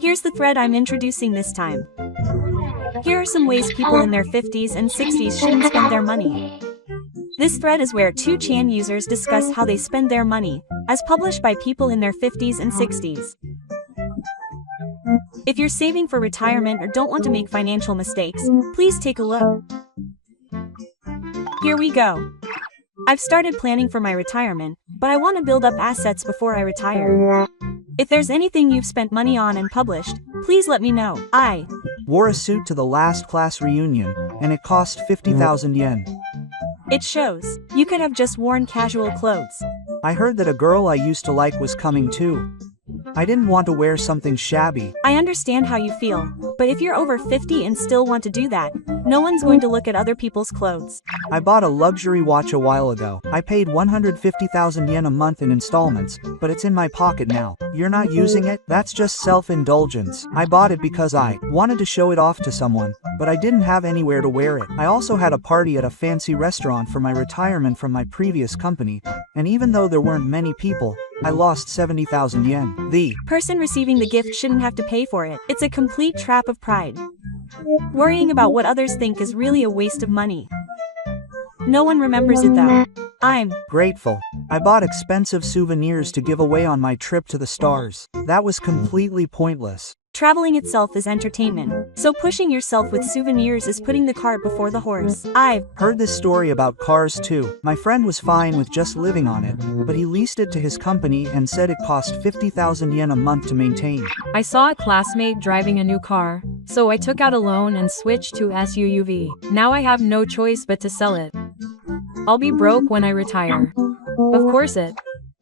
Here's the thread I'm introducing this time. Here are some ways people in their 50s and 60s shouldn't spend their money. This thread is where 2ch users discuss how they spend their money, as published by people in their 50s and 60s. If you're saving for retirement or don't want to make financial mistakes, please take a look. Here we go. I've started planning for my retirement, but I want to build up assets before I retire. If there's anything you've spent money on and published, please let me know. I wore a suit to the last class reunion, and it cost 50,000 yen. It shows. You could have just worn casual clothes. I heard that a girl I used to like was coming too. I didn't want to wear something shabby. I understand how you feel, but if you're over 50 and still want to do that, no one's going to look at other people's clothes. I bought a luxury watch a while ago. I paid 150,000 yen a month in installments, but it's in my pocket now. You're not using it? That's just self-indulgence. I bought it because I wanted to show it off to someone, but I didn't have anywhere to wear it. I also had a party at a fancy restaurant for my retirement from my previous company, and even though there weren't many people, I lost 70,000 yen. The person receiving the gift shouldn't have to pay for it. It's a complete trap of pride. Worrying about what others think is really a waste of money. No one remembers it though. I'm grateful. I bought expensive souvenirs to give away on my trip to the stars. That was completely pointless. Traveling itself is entertainment, so pushing yourself with souvenirs is putting the cart before the horse. I've heard this story about cars too. My friend was fine with just living on it, but he leased it to his company and said it cost 50,000 yen a month to maintain. I saw a classmate driving a new car, so I took out a loan and switched to SUV. Now I have no choice but to sell it. I'll be broke when I retire. Of course it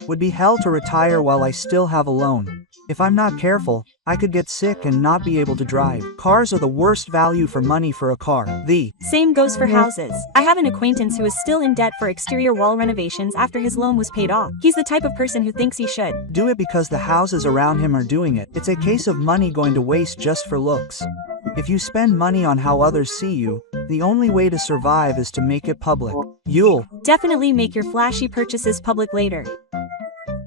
would be hell to retire while I still have a loan. If I'm not careful, I could get sick and not be able to drive. Cars are the worst value for money for a car. The same goes for houses. I have an acquaintance who is still in debt for exterior wall renovations after his loan was paid off. He's the type of person who thinks he should do it because the houses around him are doing it. It's a case of money going to waste just for looks. If you spend money on how others see you, the only way to survive is to make it public. You'll definitely make your flashy purchases public later.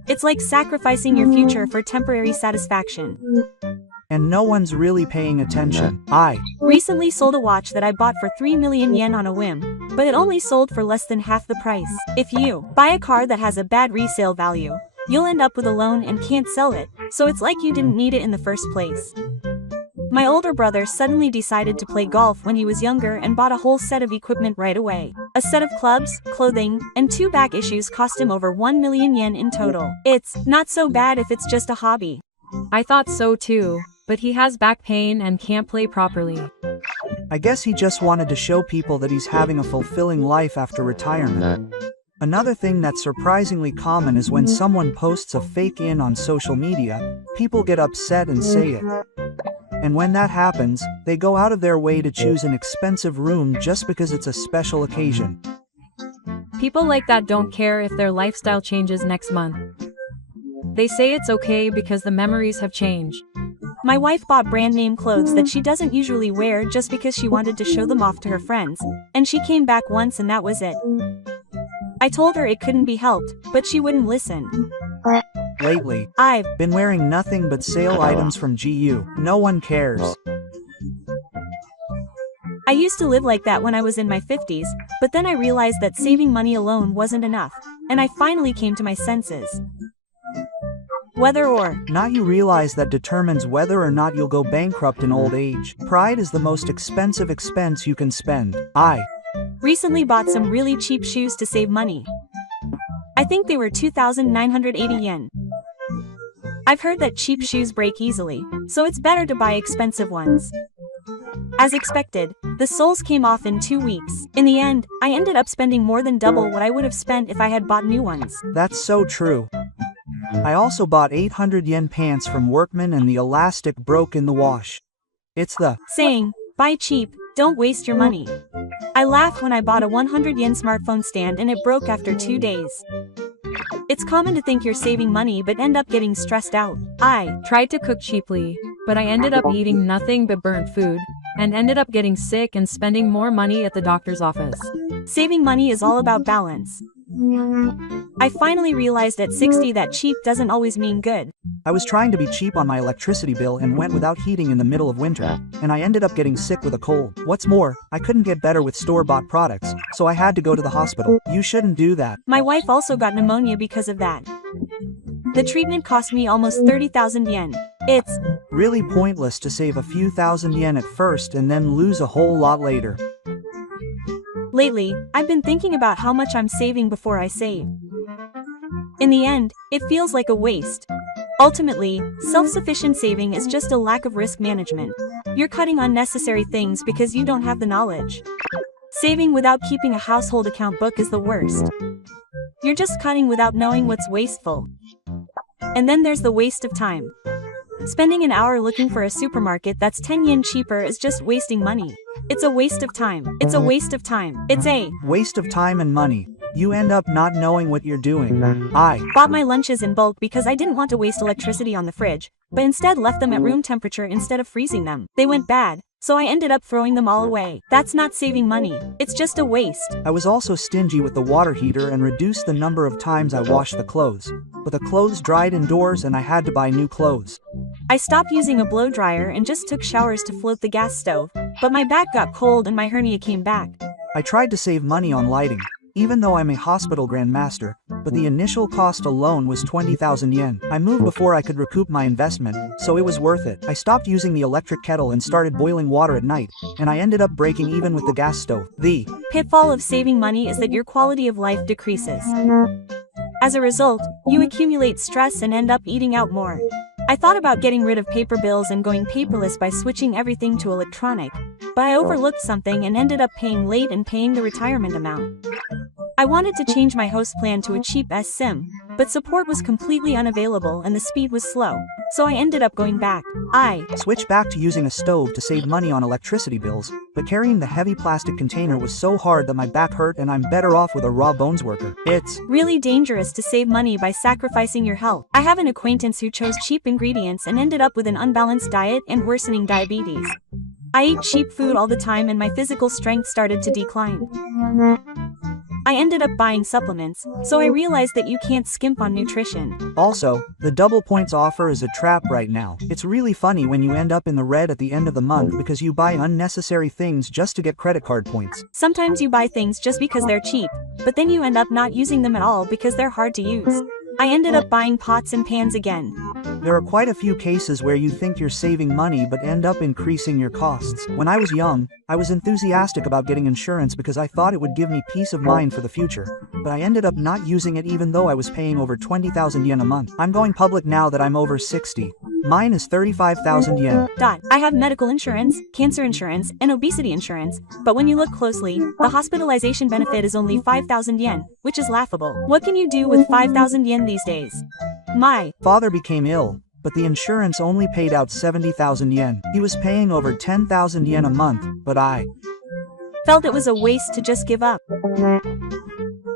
It's like sacrificing your future for temporary satisfaction. And no one's really paying attention. I recently sold a watch that I bought for 3 million yen on a whim, but it only sold for less than half the price. If you buy a car that has a bad resale value, you'll end up with a loan and can't sell it, so it's like you didn't need it in the first place. My older brother suddenly decided to play golf when he was younger and bought a whole set of equipment right away. A set of clubs, clothing, and 2 back issues cost him over 1 million yen in total. It's not so bad if it's just a hobby. I thought so too, but he has back pain and can't play properly. I guess he just wanted to show people that he's having a fulfilling life after retirement. Another thing that's surprisingly common is when someone posts a fake in on social media, people get upset and say it. And when that happens, they go out of their way to choose an expensive room just because it's a special occasion. People like that don't care if their lifestyle changes next month. They say it's okay because the memories have changed. My wife bought brand name clothes that she doesn't usually wear just because she wanted to show them off to her friends, and she came back once and that was it. I told her it couldn't be helped, but she wouldn't listen. Lately, I've been wearing nothing but sale items from GU. No one cares. I used to live like that when I was in my 50s, but then I realized that saving money alone wasn't enough, and I finally came to my senses. Whether or not you realize that determines whether or not you'll go bankrupt in old age. Pride is the most expensive expense you can spend. I recently bought some really cheap shoes to save money. I think they were 2,980 yen. I've heard that cheap shoes break easily, so it's better to buy expensive ones. As expected, the soles came off in 2 weeks. In the end, I ended up spending more than double what I would have spent if I had bought new ones. That's so true. I also bought 800 yen pants from Workman and the elastic broke in the wash. It's the saying, buy cheap, don't waste your money. I laughed when I bought a 100 yen smartphone stand and it broke after 2 days. It's common to think you're saving money but end up getting stressed out. I tried to cook cheaply, but I ended up eating nothing but burnt food, and ended up getting sick and spending more money at the doctor's office. Saving money is all about balance. I finally realized at 60 that cheap doesn't always mean good. I was trying to be cheap on my electricity bill and went without heating in the middle of winter, and I ended up getting sick with a cold. What's more, I couldn't get better with store-bought products, so I had to go to the hospital. You shouldn't do that. My wife also got pneumonia because of that. The treatment cost me almost 30,000 yen. It's really pointless to save a few thousand yen at first and then lose a whole lot later. Lately, I've been thinking about how much I'm saving before I save. In the end, it feels like a waste. Ultimately, self-sufficient saving is just a lack of risk management. You're cutting unnecessary things because you don't have the knowledge. Saving without keeping a household account book is the worst. You're just cutting without knowing what's wasteful. And then there's the waste of time. Spending an hour looking for a supermarket that's 10 yen cheaper is just wasting money. It's a waste of time. It's a waste of time. It's a waste of time and money. You end up not knowing what you're doing. I bought my lunches in bulk because I didn't want to waste electricity on the fridge, but instead left them at room temperature instead of freezing them. They went bad, so I ended up throwing them all away. That's not saving money. It's just a waste. I was also stingy with the water heater and reduced the number of times I washed the clothes. But the clothes dried indoors and I had to buy new clothes. I stopped using a blow dryer and just took showers to float the gas stove, but my back got cold and my hernia came back. I tried to save money on lighting, even though I'm a hospital grandmaster, but the initial cost alone was 20,000 yen. I moved before I could recoup my investment, so it was worth it. I stopped using the electric kettle and started boiling water at night, and I ended up breaking even with the gas stove. The pitfall of saving money is that your quality of life decreases. As a result, you accumulate stress and end up eating out more. I thought about getting rid of paper bills and going paperless by switching everything to electronic, but I overlooked something and ended up paying late and paying the retirement amount. I wanted to change my host plan to a cheap SIM, but support was completely unavailable and the speed was slow, so I ended up going back. I switched back to using a stove to save money on electricity bills, but carrying the heavy plastic container was so hard that my back hurt and I'm better off with a raw bones worker. It's really dangerous to save money by sacrificing your health. I have an acquaintance who chose cheap ingredients and ended up with an unbalanced diet and worsening diabetes. I ate cheap food all the time and my physical strength started to decline. I ended up buying supplements, so I realized that you can't skimp on nutrition. Also, the double points offer is a trap right now. It's really funny when you end up in the red at the end of the month because you buy unnecessary things just to get credit card points. Sometimes you buy things just because they're cheap, but then you end up not using them at all because they're hard to use. I ended up buying pots and pans again. There are quite a few cases where you think you're saving money but end up increasing your costs. When I was young, I was enthusiastic about getting insurance because I thought it would give me peace of mind for the future, but I ended up not using it even though I was paying over 20,000 yen a month. I'm going public now that I'm over 60. Mine is 35,000 yen. I have medical insurance, cancer insurance, and obesity insurance, but when you look closely, the hospitalization benefit is only 5,000 yen, which is laughable. What can you do with 5,000 yen these days? My father became ill, but the insurance only paid out 70,000 yen. He was paying over 10,000 yen a month, but I felt it was a waste to just give up.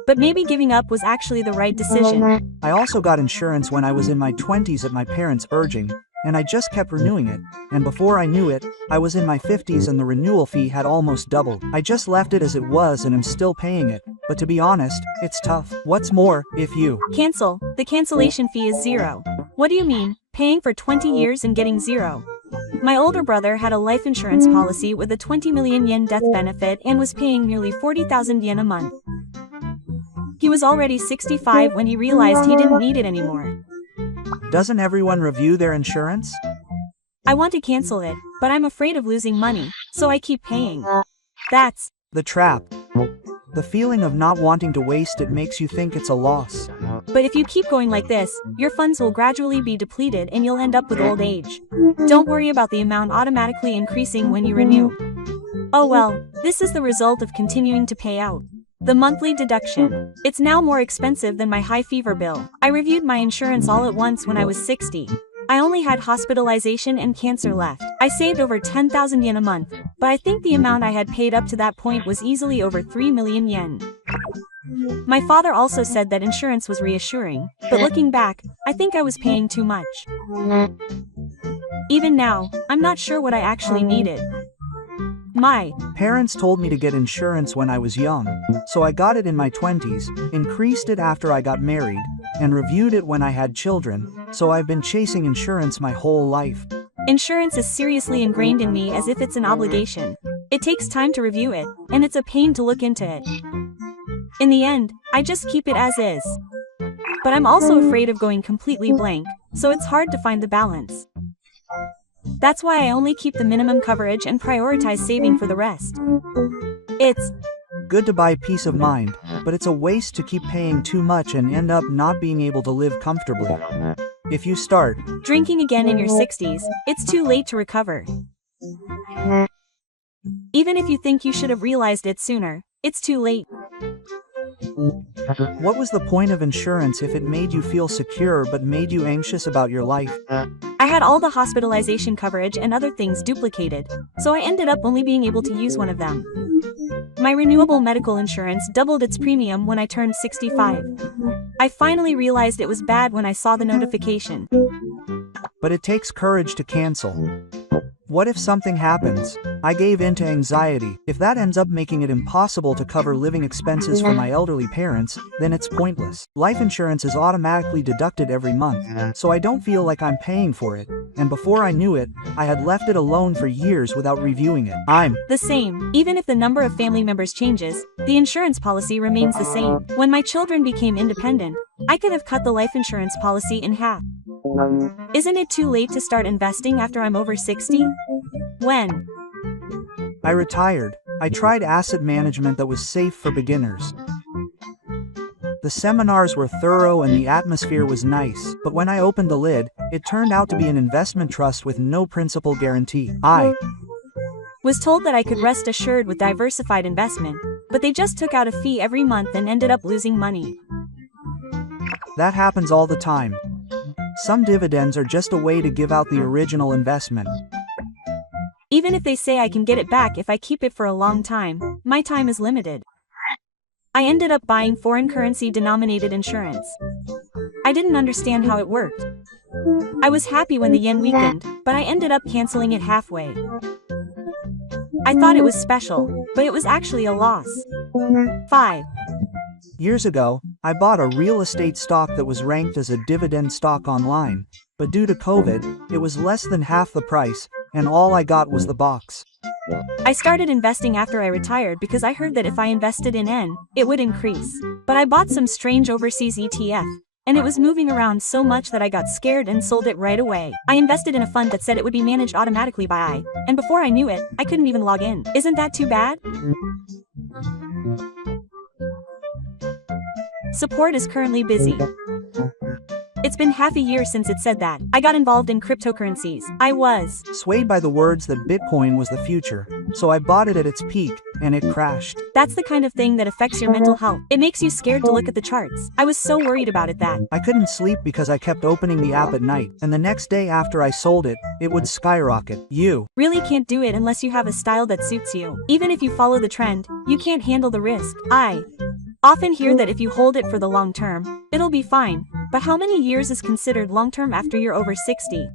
But maybe giving up was actually the right decision. I also got insurance when I was in my 20s at my parents' urging, and I just kept renewing it, and before I knew it, I was in my 50s and the renewal fee had almost doubled. I just left it as it was and am still paying it, but to be honest, it's tough. What's more, if you cancel, the cancellation fee is 0. What do you mean, paying for 20 years and getting 0? My older brother had a life insurance policy with a 20 million yen death benefit and was paying nearly 40,000 yen a month. He was already 65 when he realized he didn't need it anymore. Doesn't everyone review their insurance? I want to cancel it, but I'm afraid of losing money, so I keep paying. That's the trap. The feeling of not wanting to waste it makes you think it's a loss. But if you keep going like this, your funds will gradually be depleted and you'll end up with old age. Don't worry about the amount automatically increasing when you renew. Oh well, this is the result of continuing to pay out. The monthly deduction. It's now more expensive than my high fever bill. I reviewed my insurance all at once when I was 60. I only had hospitalization and cancer left. I saved over 10,000 yen a month, but I think the amount I had paid up to that point was easily over 3 million yen. My father also said that insurance was reassuring, but looking back, I think I was paying too much. Even now, I'm not sure what I actually needed. My parents told me to get insurance when I was young, so I got it in my 20s, increased it after I got married, and reviewed it when I had children, so I've been chasing insurance my whole life. insurance is seriously ingrained in me as if it's an obligation. It takes time to review it, and it's a pain to look into it. In the end, I just keep it as is. But I'm also afraid of going completely blank, so it's hard to find the balance. That's why I only keep the minimum coverage and prioritize saving for the rest. It's Good to buy peace of mind, but it's a waste to keep paying too much and end up not being able to live comfortably. If you start drinking again in your 60s, it's too late to recover. Even if you think you should have realized it sooner, it's too late. What was the point of insurance if it made you feel secure but made you anxious about your life? I had all the hospitalization coverage and other things duplicated, so I ended up only being able to use one of them. My renewable medical insurance doubled its premium when I turned 65. I finally realized it was bad when I saw the notification. But it takes courage to cancel. What if something happens? I gave in to anxiety. If that ends up making it impossible to cover living expenses for my elderly parents, then it's pointless. Life insurance is automatically deducted every month, so I don't feel like I'm paying for it, and before I knew it, I had left it alone for years without reviewing it. I'm the same. Even if the number of family members changes, the insurance policy remains the same. When my children became independent, I could have cut the life insurance policy in half. Isn't it too late to start investing after I'm over 60? When I retired, I tried asset management that was safe for beginners. The seminars were thorough and the atmosphere was nice, but when I opened the lid, it turned out to be an investment trust with no principal guarantee. I was told that I could rest assured with diversified investment, but they just took out a fee every month and ended up losing money. That happens all the time. Some dividends are just a way to give out the original investment. Even if they say I can get it back if I keep it for a long time, my time is limited. I ended up buying foreign currency denominated insurance. I didn't understand how it worked. I was happy when the yen weakened, but I ended up canceling it halfway. I thought it was special, but it was actually a loss. 5 years ago, I bought a real estate stock that was ranked as a dividend stock online, but due to COVID, it was less than half the price, and all I got was the box. I started investing after I retired because I heard that if I invested in yen, it would increase. But I bought some strange overseas ETF, and it was moving around so much that I got scared and sold it right away. I invested in a fund that said it would be managed automatically by I, and before I knew it, I couldn't even log in. Isn't that too bad? Support is currently busy. It's been half a year since it said that. I got involved in cryptocurrencies. I was swayed by the words that Bitcoin was the future, so I bought it at its peak, and it crashed. That's the kind of thing that affects your mental health. It makes you scared to look at the charts. I was so worried about it that I couldn't sleep because I kept opening the app at night, and the next day after I sold it, it would skyrocket. You really can't do it unless you have a style that suits you. Even if you follow the trend, you can't handle the risk. I often hear that if you hold it for the long term, it'll be fine. But how many years is considered long term after you're over 60?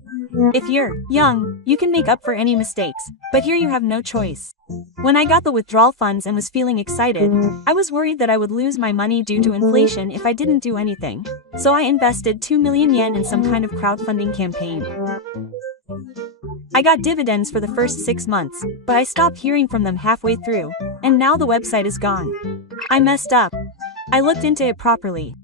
If you're young, you can make up for any mistakes, but here you have no choice. When I got the withdrawal funds and was feeling excited, I was worried that I would lose my money due to inflation if I didn't do anything. So I invested 2 million yen in some kind of crowdfunding campaign. I got dividends for the first 6 months, but I stopped hearing from them halfway through, and now the website is gone. I messed up. I looked into it properly.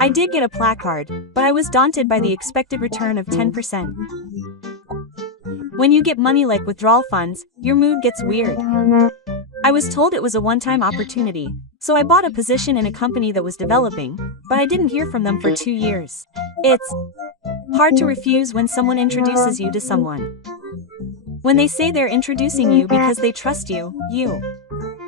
I did get a placard, but I was daunted by the expected return of 10%. When you get money like withdrawal funds, your mood gets weird. I was told it was a one-time opportunity, so I bought a position in a company that was developing, but I didn't hear from them for 2 years. It's hard to refuse when someone introduces you to someone. When they say they're introducing you because they trust you, you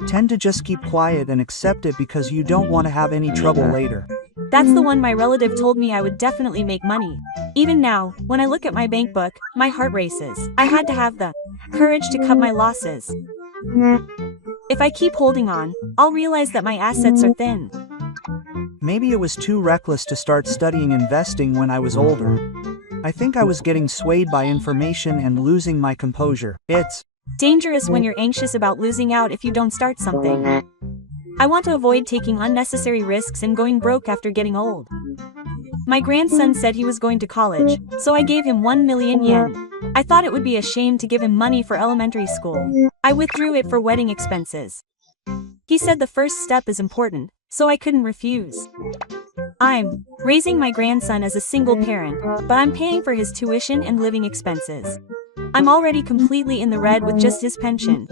tend to just keep quiet and accept it because you don't want to have any trouble later. That's the one my relative told me I would definitely make money. Even now, when I look at my bank book, my heart races. I had to have the courage to cut my losses. If I keep holding on, I'll realize that my assets are thin. Maybe it was too reckless to start studying investing when I was older. I think I was getting swayed by information and losing my composure. It's Dangerous when you're anxious about losing out if you don't start something. I want to avoid taking unnecessary risks and going broke after getting old. My grandson said he was going to college, so I gave him 1 million yen. I thought it would be a shame to give him money for elementary school. I withdrew it for wedding expenses. He said the first step is important, so I couldn't refuse. I'm raising my grandson as a single parent, but I'm paying for his tuition and living expenses. I'm already completely in the red with just his pension.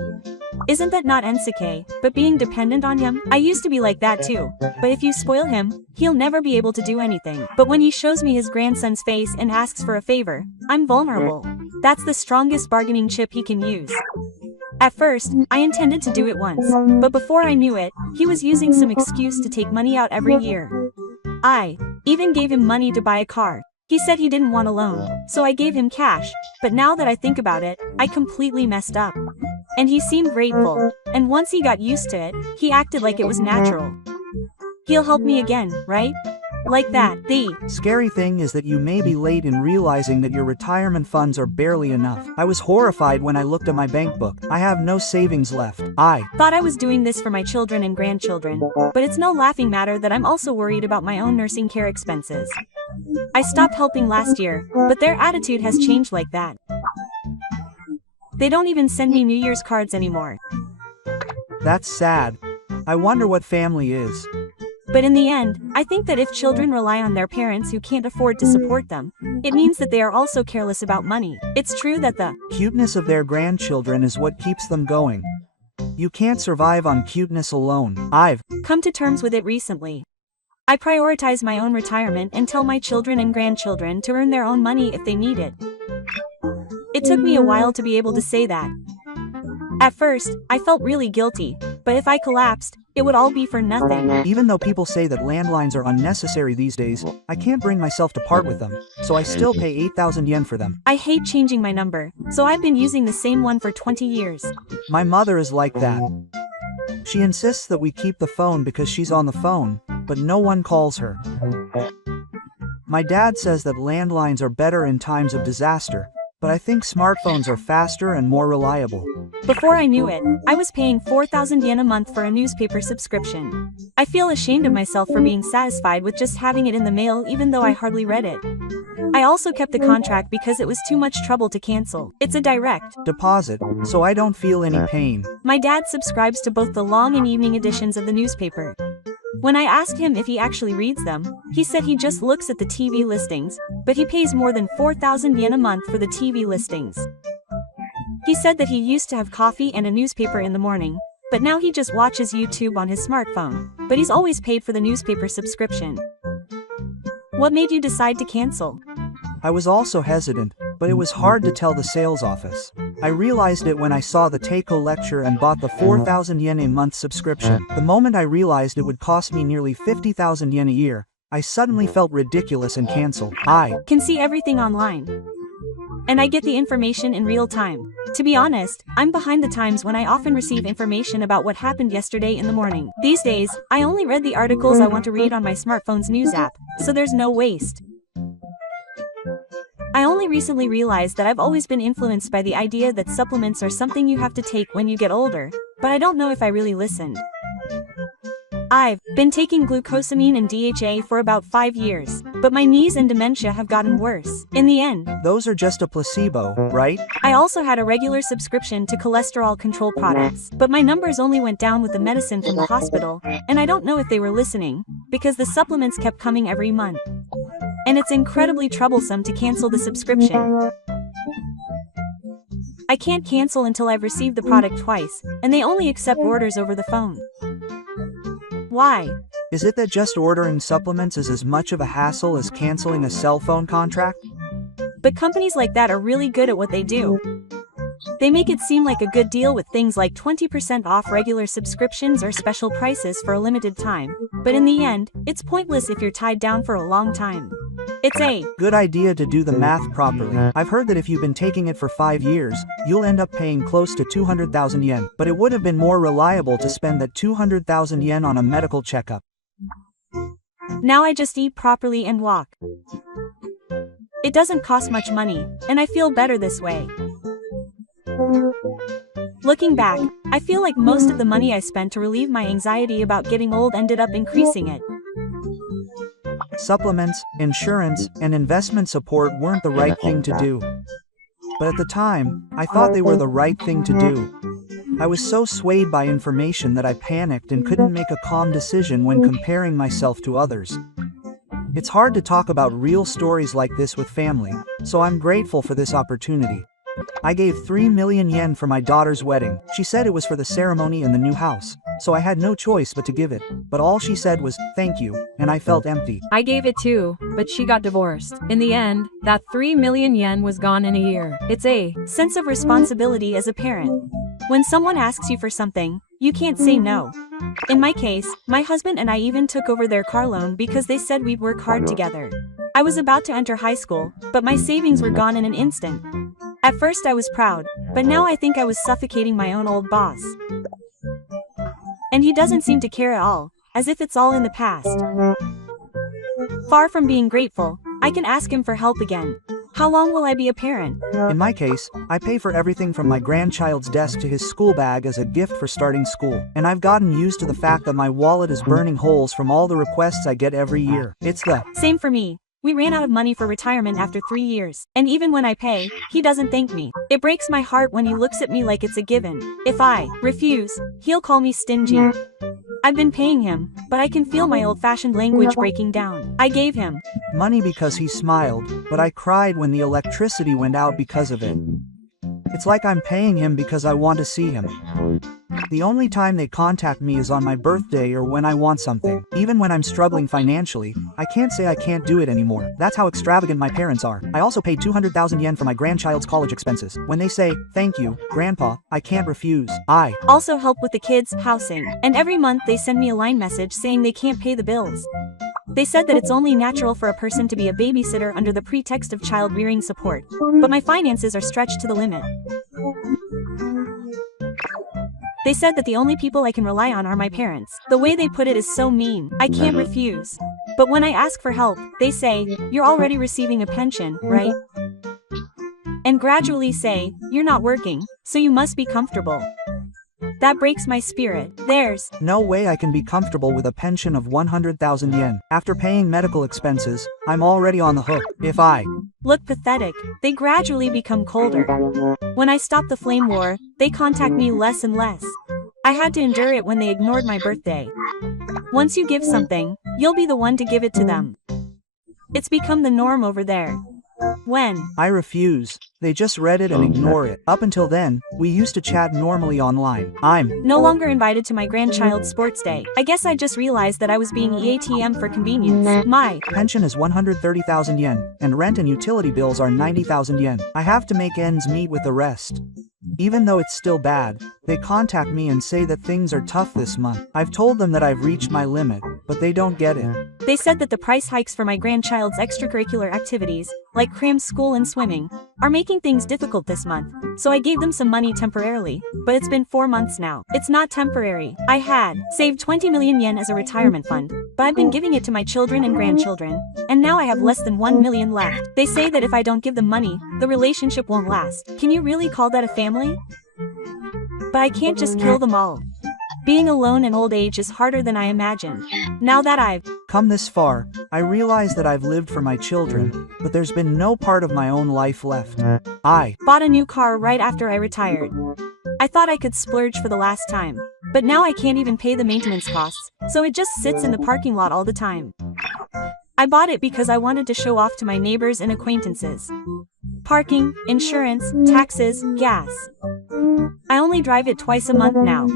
Isn't that not NSK, but being dependent on him? I used to be like that too, but if you spoil him, he'll never be able to do anything. But when he shows me his grandson's face and asks for a favor, I'm vulnerable. That's the strongest bargaining chip he can use. At first, I intended to do it once, but before I knew it, he was using some excuse to take money out every year. I even gave him money to buy a car. He said he didn't want a loan, so I gave him cash, but now that I think about it, I completely messed up. And he seemed grateful, and once he got used to it, he acted like it was natural. He'll help me again, right? Like that. The scary thing is that you may be late in realizing that your retirement funds are barely enough. I was horrified when I looked at my bank book. I have no savings left. I thought I was doing this for my children and grandchildren, but it's no laughing matter that I'm also worried about my own nursing care expenses. I stopped helping last year, but their attitude has changed like that. They don't even send me New Year's cards anymore. That's sad. I wonder what family is. But in the end, I think that if children rely on their parents who can't afford to support them, it means that they are also careless about money. It's true that the cuteness of their grandchildren is what keeps them going. You can't survive on cuteness alone. I've come to terms with it recently. I prioritize my own retirement and tell my children and grandchildren to earn their own money if they need it. It took me a while to be able to say that. At first, I felt really guilty, but if I collapsed, it would all be for nothing. Even though people say that landlines are unnecessary these days, I can't bring myself to part with them, so I still pay 8,000 yen for them. I hate changing my number, so I've been using the same one for 20 years. My mother is like that. She insists that we keep the phone because she's on the phone, but no one calls her. My dad says that landlines are better in times of disaster, but I think smartphones are faster and more reliable. Before I knew it, I was paying 4,000 yen a month for a newspaper subscription. I feel ashamed of myself for being satisfied with just having it in the mail even though I hardly read it. I also kept the contract because it was too much trouble to cancel. It's a direct deposit, so I don't feel any pain. My dad subscribes to both the long and evening editions of the newspaper. When I asked him if he actually reads them, he said he just looks at the TV listings, but he pays more than 4,000 yen a month for the TV listings. He said that he used to have coffee and a newspaper in the morning, but now he just watches YouTube on his smartphone, but he's always paid for the newspaper subscription. What made you decide to cancel? I was also hesitant, but it was hard to tell the sales office. I realized it when I saw the Teiko lecture and bought the 4,000 yen a month subscription. The moment I realized it would cost me nearly 50,000 yen a year, I suddenly felt ridiculous and canceled. I can see everything online. And I get the information in real time. To be honest, I'm behind the times when I often receive information about what happened yesterday in the morning. These days, I only read the articles I want to read on my smartphone's news app, so there's no waste. I only recently realized that I've always been influenced by the idea that supplements are something you have to take when you get older, but I don't know if I really listened. I've been taking glucosamine and DHA for about 5 years, but my knees and dementia have gotten worse. In the end, those are just a placebo, right? I also had a regular subscription to cholesterol control products, but my numbers only went down with the medicine from the hospital, and I don't know if they were listening, because the supplements kept coming every month. And it's incredibly troublesome to cancel the subscription. I can't cancel until I've received the product twice, and they only accept orders over the phone. Why? Is it that just ordering supplements is as much of a hassle as canceling a cell phone contract? But companies like that are really good at what they do. They make it seem like a good deal with things like 20% off regular subscriptions or special prices for a limited time, but in the end, it's pointless if you're tied down for a long time. It's a good idea to do the math properly. I've heard that if you've been taking it for 5 years, you'll end up paying close to 200,000 yen, but it would have been more reliable to spend that 200,000 yen on a medical checkup. Now I just eat properly and walk. It doesn't cost much money, and I feel better this way. Looking back, I feel like most of the money I spent to relieve my anxiety about getting old ended up increasing it. Supplements, insurance, and investment support weren't the right thing to do. But at the time, I thought they were the right thing to do. I was so swayed by information that I panicked and couldn't make a calm decision when comparing myself to others. It's hard to talk about real stories like this with family, so I'm grateful for this opportunity. I gave 3 million yen for my daughter's wedding. She said it was for the ceremony in the new house, so I had no choice but to give it. But all she said was, "Thank you," and I felt empty. I gave it too, but she got divorced. In the end, that 3 million yen was gone in a year. It's a sense of responsibility as a parent. When someone asks you for something, you can't say no. In my case, my husband and I even took over their car loan because they said we'd work hard together. I was about to enter high school, but my savings were gone in an instant. At first I was proud, but now I think I was suffocating my own old boss. And he doesn't seem to care at all, as if it's all in the past. Far from being grateful, I can ask him for help again. How long will I be a parent? In my case, I pay for everything from my grandchild's desk to his school bag as a gift for starting school. And I've gotten used to the fact that my wallet is burning holes from all the requests I get every year. It's the same for me. We ran out of money for retirement after 3 years, and even when I pay, he doesn't thank me. It breaks my heart when he looks at me like it's a given. If I refuse, he'll call me stingy. I've been paying him, but I can feel my old-fashioned language breaking down. I gave him money because he smiled, but I cried when the electricity went out because of it. It's like I'm paying him because I want to see him. The only time they contact me is on my birthday or when I want something. Even when I'm struggling financially, I can't say I can't do it anymore. That's how extravagant my parents are. I also paid 200,000 yen for my grandchild's college expenses. When they say, "Thank you, Grandpa," I can't refuse. I also help with the kids' housing, and every month they send me a line message saying they can't pay the bills. They said that it's only natural for a person to be a babysitter under the pretext of child rearing support, but my finances are stretched to the limit. They said that the only people I can rely on are my parents. The way they put it is so mean. I can't refuse. But when I ask for help, they say, "You're already receiving a pension, right?" And gradually say, "You're not working, so you must be comfortable." That breaks my spirit. There's no way I can be comfortable with a pension of 100,000 yen. After paying medical expenses, I'm already on the hook. If I look pathetic, they gradually become colder. When I stop the flame war, they contact me less and less. I had to endure it when they ignored my birthday. Once you give something, you'll be the one to give it to them. It's become the norm over there. When I refuse, they just read it and ignore it. Up until then, we used to chat normally online. I'm no longer invited to my grandchild's sports day. I guess I just realized that I was being EATM for convenience. My pension is 130,000 yen, and rent and utility bills are 90,000 yen. I have to make ends meet with the rest. Even though it's still bad, they contact me and say that things are tough this month. I've told them that I've reached my limit, but they don't get it. They said that the price hikes for my grandchild's extracurricular activities, like cram school and swimming, are making things difficult this month, so I gave them some money temporarily, but it's been 4 months now. It's not temporary. I had saved 20 million yen as a retirement fund, but I've been giving it to my children and grandchildren, and now I have less than 1 million left. They say that if I don't give them money, the relationship won't last. Can you really call that a family? But I can't just kill them all. Being alone in old age is harder than I imagined. Now that I've come this far, I realize that I've lived for my children, but there's been no part of my own life left. I bought a new car right after I retired. I thought I could splurge for the last time, but now I can't even pay the maintenance costs, so it just sits in the parking lot all the time. I bought it because I wanted to show off to my neighbors and acquaintances. Parking, insurance, taxes, gas. I only drive it twice a month now.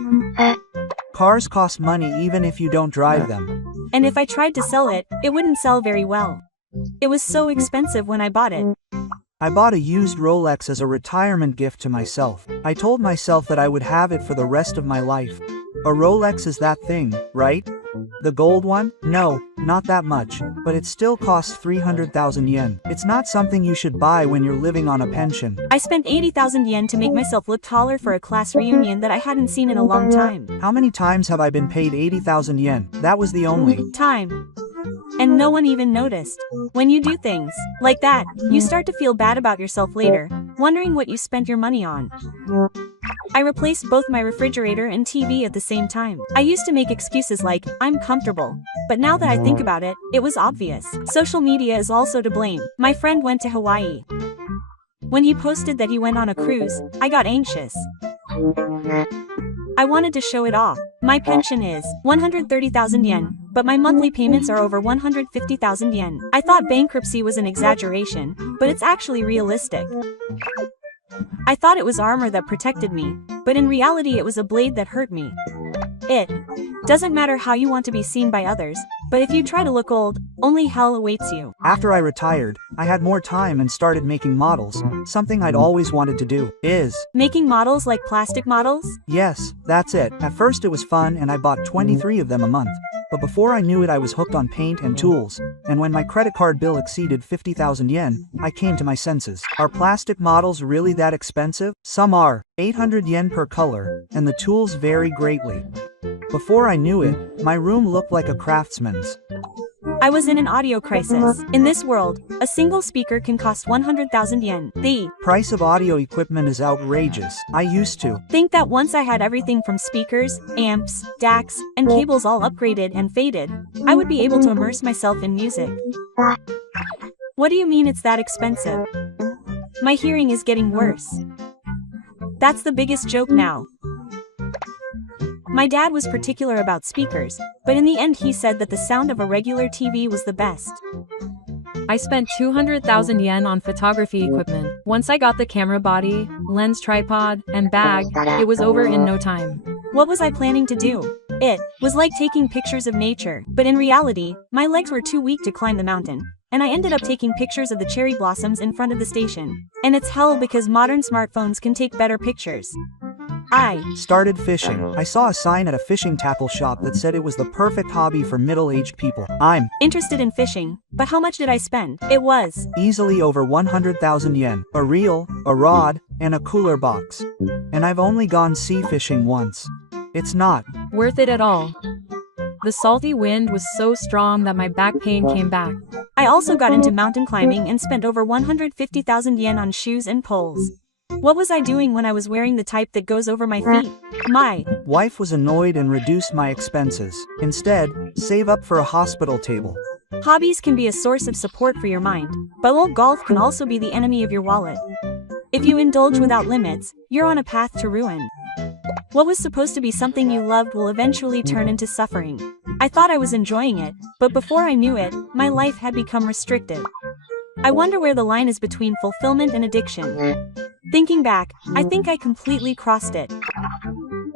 Cars cost money even if you don't drive them. And if I tried to sell it, it wouldn't sell very well. It was so expensive when I bought it. I bought a used Rolex as a retirement gift to myself. I told myself that I would have it for the rest of my life. A Rolex is that thing, right? The gold one? No, not that much, but it still costs 300,000 yen. It's not something you should buy when you're living on a pension. I spent 80,000 yen to make myself look taller for a class reunion that I hadn't seen in a long time. How many times have I been paid 80,000 yen? That was the only time. And no one even noticed. When you do things like that, you start to feel bad about yourself later, wondering what you spent your money on. I replaced both my refrigerator and TV at the same time. I used to make excuses like, I'm comfortable. But now that I think about it, it was obvious. Social media is also to blame. My friend went to Hawaii. When he posted that he went on a cruise, I got anxious. I wanted to show it off. My pension is 130,000 yen, but my monthly payments are over 150,000 yen. I thought bankruptcy was an exaggeration, but it's actually realistic. I thought it was armor that protected me, but in reality it was a blade that hurt me. It doesn't matter how you want to be seen by others, but if you try to look old, only hell awaits you. After I retired, I had more time and started making models. Something I'd always wanted to do. Making models like plastic models? Yes, that's it. At first it was fun and I bought 23 of them a month. But before I knew it I was hooked on paint and tools, and when my credit card bill exceeded 50,000 yen, I came to my senses. Are plastic models really that expensive? Some are, 800 yen per color, and the tools vary greatly. Before I knew it, my room looked like a craftsman's. I was in an audio crisis. In this world, a single speaker can cost 100,000 yen. The price of audio equipment is outrageous. I used to think that once I had everything from speakers, amps, DACs, and cables all upgraded and faded, I would be able to immerse myself in music. What do you mean it's that expensive? My hearing is getting worse. That's the biggest joke now. My dad was particular about speakers, but in the end he said that the sound of a regular TV was the best. I spent 200,000 yen on photography equipment. Once I got the camera body, lens tripod, and bag, it was over in no time. What was I planning to do? It was like taking pictures of nature, but in reality, my legs were too weak to climb the mountain, and I ended up taking pictures of the cherry blossoms in front of the station. And it's hell because modern smartphones can take better pictures. I started fishing. I saw a sign at a fishing tackle shop that said it was the perfect hobby for middle-aged people. I'm interested in fishing, but how much did I spend? It was easily over 100,000 yen. A reel, a rod, and a cooler box. And I've only gone sea fishing once. It's not worth it at all. The salty wind was so strong that my back pain came back. I also got into mountain climbing and spent over 150,000 yen on shoes and poles. What was I doing when I was wearing the type that goes over my feet? My wife was annoyed and reduced my expenses. Instead, save up for a hospital table. Hobbies can be a source of support for your mind, but old golf can also be the enemy of your wallet. If you indulge without limits, you're on a path to ruin. What was supposed to be something you loved will eventually turn into suffering. I thought I was enjoying it, but before I knew it, my life had become restrictive. I wonder where the line is between fulfillment and addiction. Thinking back, I think I completely crossed it.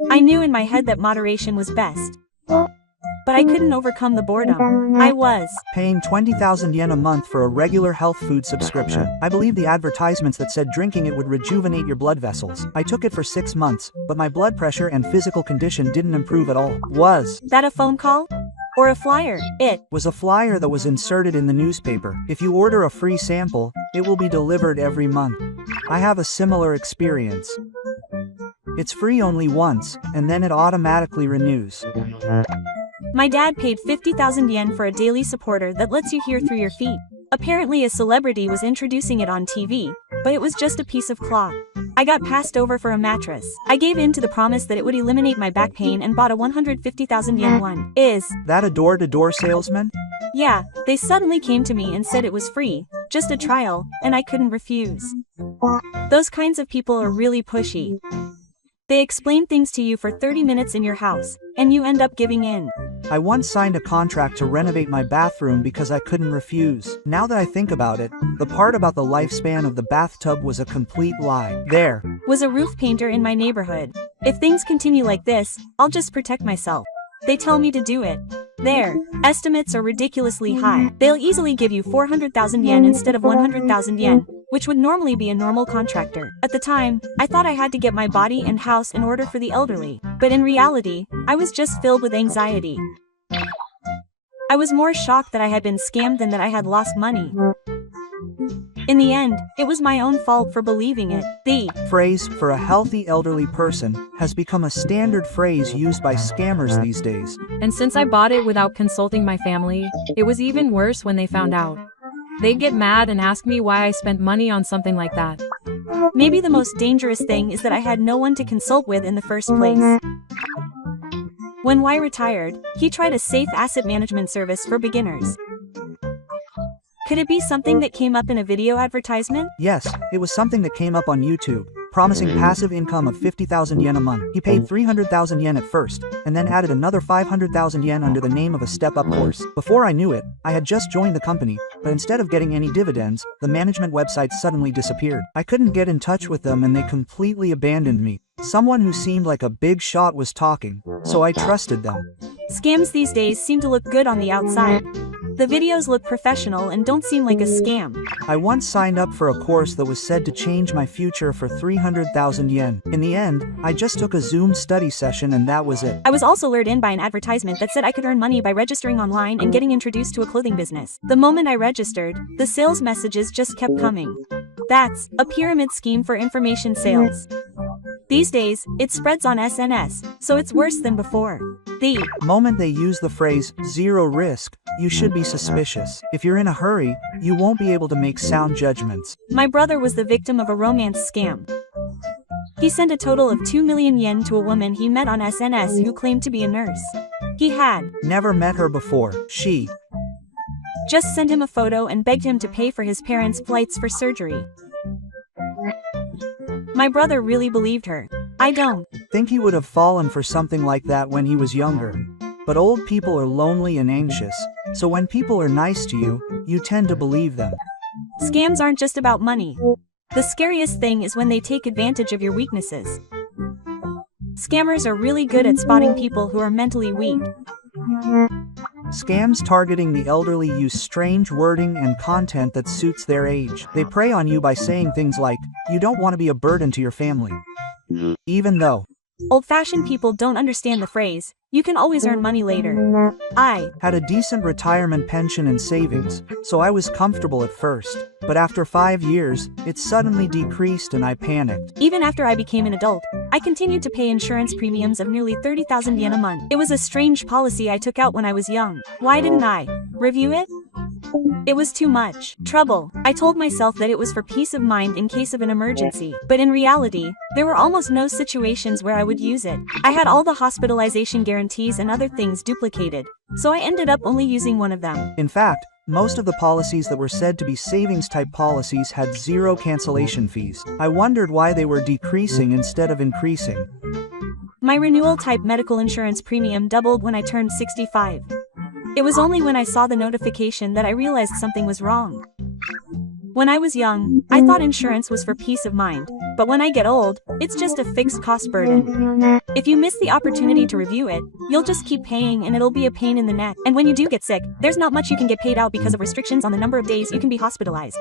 I knew in my head that moderation was best. But I couldn't overcome the boredom. I was paying 20,000 yen a month for a regular health food subscription. I believed the advertisements that said drinking it would rejuvenate your blood vessels. I took it for 6 months, but my blood pressure and physical condition didn't improve at all. Was that a phone call? Or a flyer? It was a flyer that was inserted in the newspaper. If you order a free sample, it will be delivered every month. I have a similar experience. It's free only once, and then it automatically renews. My dad paid 50,000 yen for a daily supporter that lets you hear through your feet. Apparently a celebrity was introducing it on TV, but it was just a piece of cloth. I got passed over for a mattress. I gave in to the promise that it would eliminate my back pain and bought a 150,000 yen one. Is that a door-to-door salesman? Yeah, they suddenly came to me and said it was free, just a trial, and I couldn't refuse. Those kinds of people are really pushy. They explain things to you for 30 minutes in your house, and you end up giving in. I once signed a contract to renovate my bathroom because I couldn't refuse. Now that I think about it, the part about the lifespan of the bathtub was a complete lie. There was a roof painter in my neighborhood. If things continue like this, I'll just protect myself. They tell me to do it. Their estimates are ridiculously high. They'll easily give you 400,000 yen instead of 100,000 yen, which would normally be a normal contractor. At the time, I thought I had to get my body and house in order for the elderly, but in reality, I was just filled with anxiety. I was more shocked that I had been scammed than that I had lost money. In the end, it was my own fault for believing it. The phrase "for a healthy elderly person" has become a standard phrase used by scammers these days. And since I bought it without consulting my family, it was even worse when they found out. They'd get mad and ask me why I spent money on something like that. Maybe the most dangerous thing is that I had no one to consult with in the first place. When Y retired, he tried a safe asset management service for beginners. Could it be something that came up in a video advertisement? Yes, it was something that came up on YouTube, promising passive income of 50,000 yen a month. He paid 300,000 yen at first, and then added another 500,000 yen under the name of a step-up course. Before I knew it, I had just joined the company, but instead of getting any dividends, the management website suddenly disappeared. I couldn't get in touch with them and they completely abandoned me. Someone who seemed like a big shot was talking, so I trusted them. Scams these days seem to look good on the outside. The videos look professional and don't seem like a scam. I once signed up for a course that was said to change my future for 300,000 yen. In the end, I just took a Zoom study session and that was it. I was also lured in by an advertisement that said I could earn money by registering online and getting introduced to a clothing business. The moment I registered, the sales messages just kept coming. That's a pyramid scheme for information sales. These days, it spreads on SNS, so it's worse than before. The moment they use the phrase, zero risk, you should be suspicious. If you're in a hurry, you won't be able to make sound judgments. My brother was the victim of a romance scam. He sent a total of 2 million yen to a woman he met on SNS who claimed to be a nurse. He had never met her before. She just sent him a photo and begged him to pay for his parents' flights for surgery. My brother really believed her. I don't think he would have fallen for something like that when he was younger. But old people are lonely and anxious, so when people are nice to you, you tend to believe them. Scams aren't just about money. The scariest thing is when they take advantage of your weaknesses. Scammers are really good at spotting people who are mentally weak. Scams targeting the elderly use strange wording and content that suits their age. They prey on you by saying things like, you don't want to be a burden to your family. Even though old-fashioned people don't understand the phrase, you can always earn money later. I had a decent retirement pension and savings, so I was comfortable at first. But after 5 years, it suddenly decreased and I panicked. Even after I became an adult, I continued to pay insurance premiums of nearly 30,000 yen a month. It was a strange policy I took out when I was young. Why didn't I review it? It was too much trouble. I told myself that it was for peace of mind in case of an emergency. But in reality, there were almost no situations where I would use it. I had all the hospitalization guarantees and other things duplicated, so I ended up only using one of them. In fact, most of the policies that were said to be savings-type policies had zero cancellation fees. I wondered why they were decreasing instead of increasing. My renewal-type medical insurance premium doubled when I turned 65. It was only when I saw the notification that I realized something was wrong. When I was young, I thought insurance was for peace of mind, but when I get old, it's just a fixed cost burden. If you miss the opportunity to review it, you'll just keep paying and it'll be a pain in the neck. And when you do get sick, there's not much you can get paid out because of restrictions on the number of days you can be hospitalized.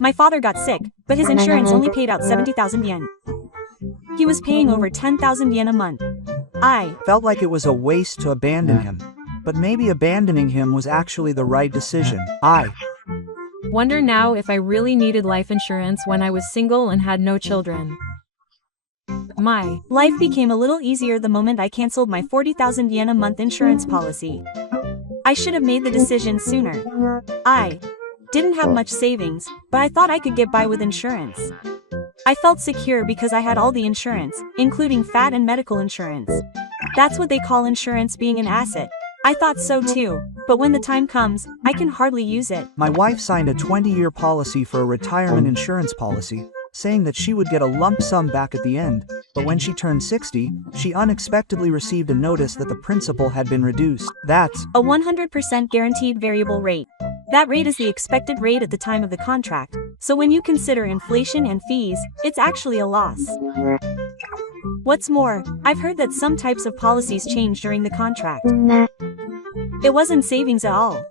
My father got sick, but his insurance only paid out 70,000 yen. He was paying over 10,000 yen a month. I felt like it was a waste to abandon him. But maybe abandoning him was actually the right decision. I wonder now if I really needed life insurance when I was single and had no children. My life became a little easier the moment I canceled my 40,000 yen a month insurance policy. I should have made the decision sooner. I didn't have much savings, but I thought I could get by with insurance. I felt secure because I had all the insurance, including fat and medical insurance. That's what they call insurance being an asset. I thought so too, but when the time comes, I can hardly use it. My wife signed a 20-year policy for a retirement insurance policy, saying that she would get a lump sum back at the end, but when she turned 60, she unexpectedly received a notice that the principal had been reduced. That's a 100% guaranteed variable rate. That rate is the expected rate at the time of the contract, so when you consider inflation and fees, it's actually a loss. What's more, I've heard that some types of policies change during the contract. It wasn't savings at all.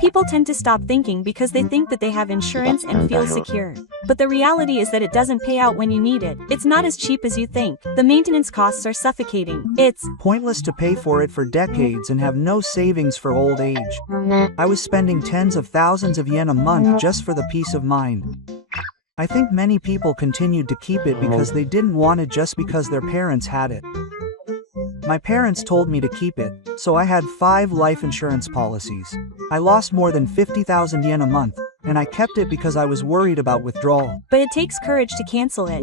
People tend to stop thinking because they think that they have insurance and feel secure. But the reality is that it doesn't pay out when you need it. It's not as cheap as you think. The maintenance costs are suffocating. It's pointless to pay for it for decades and have no savings for old age. I was spending tens of thousands of yen a month just for the peace of mind. I think many people continued to keep it because they didn't want it just because their parents had it. My parents told me to keep it, so I had 5 life insurance policies. I lost more than 50,000 yen a month, and I kept it because I was worried about withdrawal. But it takes courage to cancel it.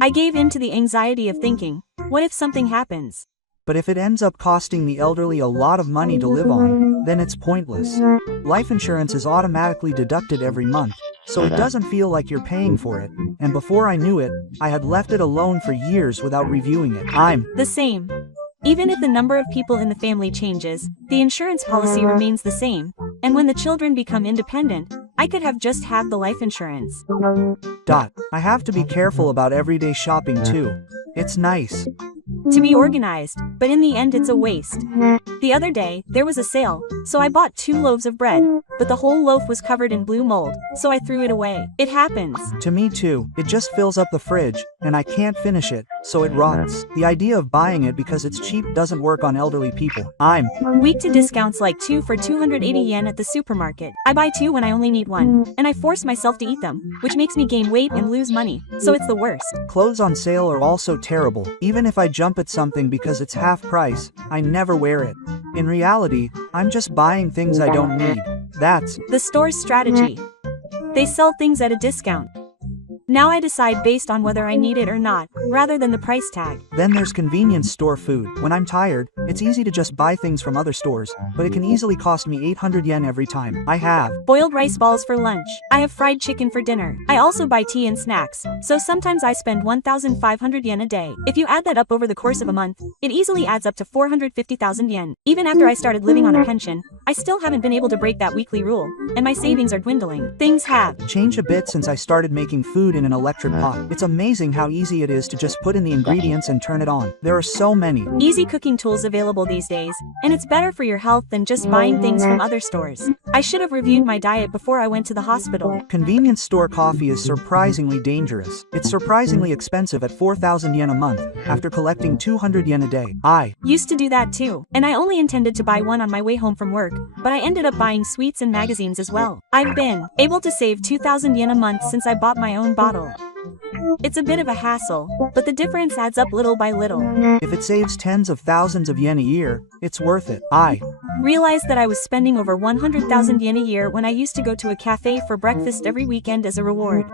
I gave in to the anxiety of thinking, what if something happens? But if it ends up costing the elderly a lot of money to live on, then it's pointless. Life insurance is automatically deducted every month, so it doesn't feel like you're paying for it, and before I knew it, I had left it alone for years without reviewing it. I'm the same. Even if the number of people in the family changes, the insurance policy remains the same, and when the children become independent, I could have just had the life insurance. I have to be careful about everyday shopping too. It's nice to be organized, but in the end it's a waste. The other day, there was a sale, so I bought 2 loaves of bread, but the whole loaf was covered in blue mold, so I threw it away. It happens. To me too. It just fills up the fridge, and I can't finish it, so it rots. The idea of buying it because it's cheap doesn't work on elderly people. I'm weak to discounts like 2 for 280 yen at the supermarket. I buy 2 when I only need 1, and I force myself to eat them, which makes me gain weight and lose money, so it's the worst. Clothes on sale are also terrible. Even if I jump at something because it's half price, I never wear it. In reality, I'm just buying things I don't need. That's the store's strategy. They sell things at a discount. Now I decide based on whether I need it or not, rather than the price tag. Then there's convenience store food. When I'm tired, it's easy to just buy things from other stores, but it can easily cost me 800 yen every time. I have boiled rice balls for lunch. I have fried chicken for dinner. I also buy tea and snacks, so sometimes I spend 1,500 yen a day. If you add that up over the course of a month, it easily adds up to 450,000 yen. Even after I started living on a pension, I still haven't been able to break that weekly rule, and my savings are dwindling. Things have changed a bit since I started making food in an electric pot. It's amazing how easy it is to just put in the ingredients and turn it on. There are so many easy cooking tools available these days, and it's better for your health than just buying things from other stores. I should have reviewed my diet before I went to the hospital. Convenience store coffee is surprisingly dangerous. It's surprisingly expensive at 4,000 yen a month, after collecting 200 yen a day. I used to do that too, and I only intended to buy one on my way home from work, but I ended up buying sweets and magazines as well. I've been able to save 2,000 yen a month since I bought my own bottle. It's a bit of a hassle, but the difference adds up little by little. If it saves tens of thousands of yen a year, it's worth it. I realized that I was spending over 100,000 yen a year when I used to go to a cafe for breakfast every weekend as a reward.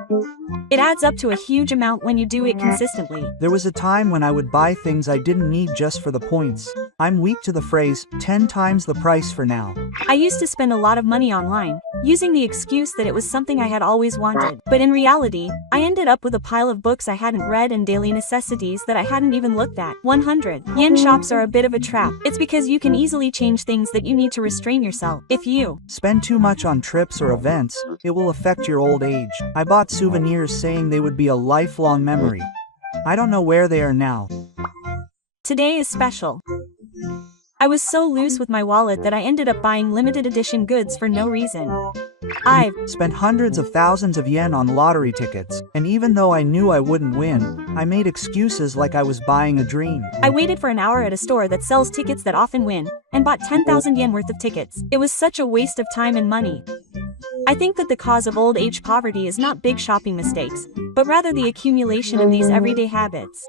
It adds up to a huge amount when you do it consistently. There was a time when I would buy things I didn't need just for the points. I'm weak to the phrase, 10 times the price for now. I used to spend a lot of money online, using the excuse that it was something I had always wanted. But in reality, I ended up with a pile of books I hadn't read and daily necessities that I hadn't even looked at. 100 yen shops are a bit of a trap. It's because you can easily change things that you need to restrain yourself. If you spend too much on trips or events, it will affect your old age. I bought souvenirs saying they would be a lifelong memory. I don't know where they are now. Today is special. I was so loose with my wallet that I ended up buying limited edition goods for no reason. I've spent hundreds of thousands of yen on lottery tickets, and even though I knew I wouldn't win, I made excuses like I was buying a dream. I waited for an hour at a store that sells tickets that often win, and bought 10,000 yen worth of tickets. It was such a waste of time and money. I think that the cause of old age poverty is not big shopping mistakes, but rather the accumulation of these everyday habits.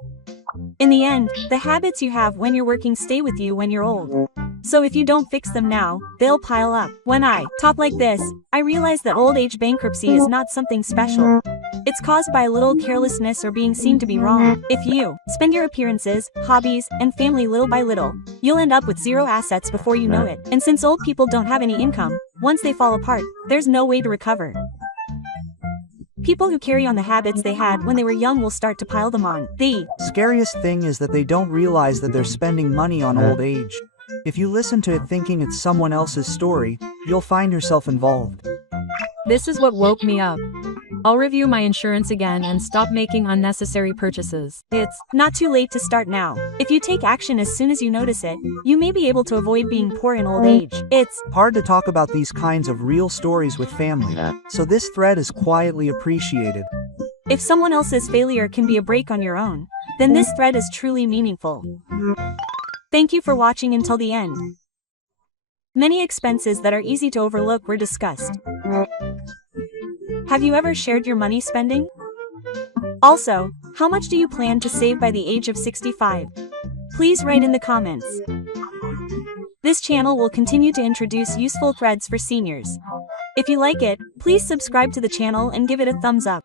In the end, the habits you have when you're working stay with you when you're old. So if you don't fix them now, they'll pile up. When I talk like this, I realize that old age bankruptcy is not something special. It's caused by a little carelessness or being seen to be wrong. If you spend your appearances, hobbies, and family little by little, you'll end up with zero assets before you know it. And since old people don't have any income, once they fall apart, there's no way to recover. People who carry on the habits they had when they were young will start to pile them on. The scariest thing is that they don't realize that they're spending money on old age. If you listen to it thinking it's someone else's story, you'll find yourself involved. This is what woke me up. I'll review my insurance again and stop making unnecessary purchases. It's not too late to start now. If you take action as soon as you notice it, you may be able to avoid being poor in old age. It's hard to talk about these kinds of real stories with family, so this thread is quietly appreciated. If someone else's failure can be a break on your own, then this thread is truly meaningful. Thank you for watching until the end. Many expenses that are easy to overlook were discussed. Have you ever shared your money spending? Also, how much do you plan to save by the age of 65? Please write in the comments. This channel will continue to introduce useful threads for seniors. If you like it, please subscribe to the channel and give it a thumbs up.